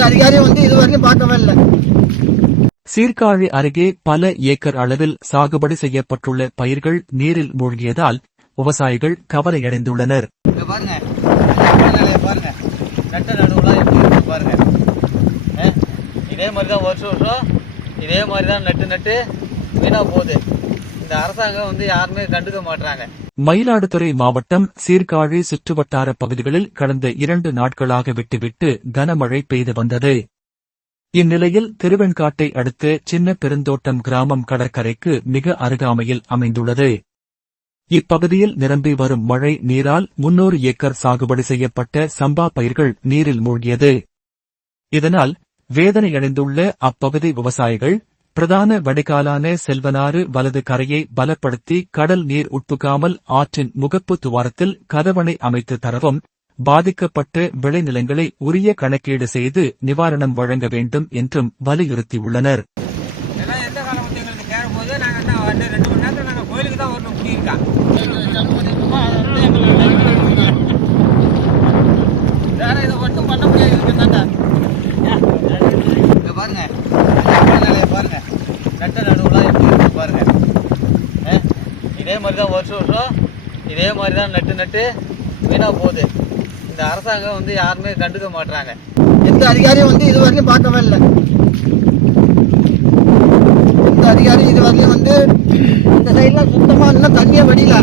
எந்த அதிகாரியும் வந்து இது வரைக்கும் பார்க்கவே இல்லை. சீர்காழி அருகே பல ஏக்கர் அளவில் சாகுபடி செய்யப்பட்டுள்ள பயிர்கள் நீரில் மூழ்கியதால் விவசாயிகள் கவலையடைந்துள்ளனர். பாருங்க. பாருங்க. நட்ட நடுவுலாம் எப்படி இருக்கு பாருங்க. இதே மாதிரி தான் வருஷம் வருஷம் இதே மாதிரி தான் நட்டு நட்டு வீணா போகுது. இந்த அரசாங்கம் வந்து யாருமே கண்டுக்க மாட்டாங்க மயிலாடுதுறை மாவட்டம் சீர்காழி சுற்றுவட்டார பகுதிகளில் கடந்த இரண்டு நாட்களாக விட்டுவிட்டு கனமழை பெய்து வந்தது. இந்நிலையில் திருவெண்காட்டை அடுத்து சின்ன பெருந்தோட்டம் கிராமம் கடற்கரைக்கு மிக அருகாமையில் அமைந்துள்ளது. இப்பகுதியில் நிரம்பி வரும் மழை நீரால் முன்னூறு ஏக்கர் சாகுபடி செய்யப்பட்ட சம்பா பயிர்கள் நீரில் மூழ்கியது. இதனால் வேதனையடைந்துள்ள அப்பகுதி விவசாயிகள் பிரதான வடிகாலான செல்வனாறு வலது கரையை பலப்படுத்தி கடல் நீர் உட்புகாமல் ஆற்றின் முகப்பு துவாரத்தில் கதவணை அமைத்து தரவும் பாதிக்கப்பட்ட விளைநிலங்களை உரிய கணக்கீடு செய்து நிவாரணம் வழங்க வேண்டும் என்றும் வலியுறுத்தியுள்ளனர். பாருங்க. பாருங்க. நட்ட நடுவுலாம் எப்படி இருக்கு பாருங்க. இதே மாதிரி தான் வருஷம் வருஷம் இதே மாதிரி தான் நட்டு நட்டு வீணாக போகுது. இந்த அரசாங்கம் வந்து யாருமே கண்டுக்க மாட்றாங்க. எந்த அதிகாரியும் வந்து இது வரைக்கும் பார்க்கவே இல்லை. எந்த அதிகாரியும் இது வரைக்கும் வந்து இந்த சைட்லாம் சுத்தமாக இன்னும் தண்ணியே வடியல.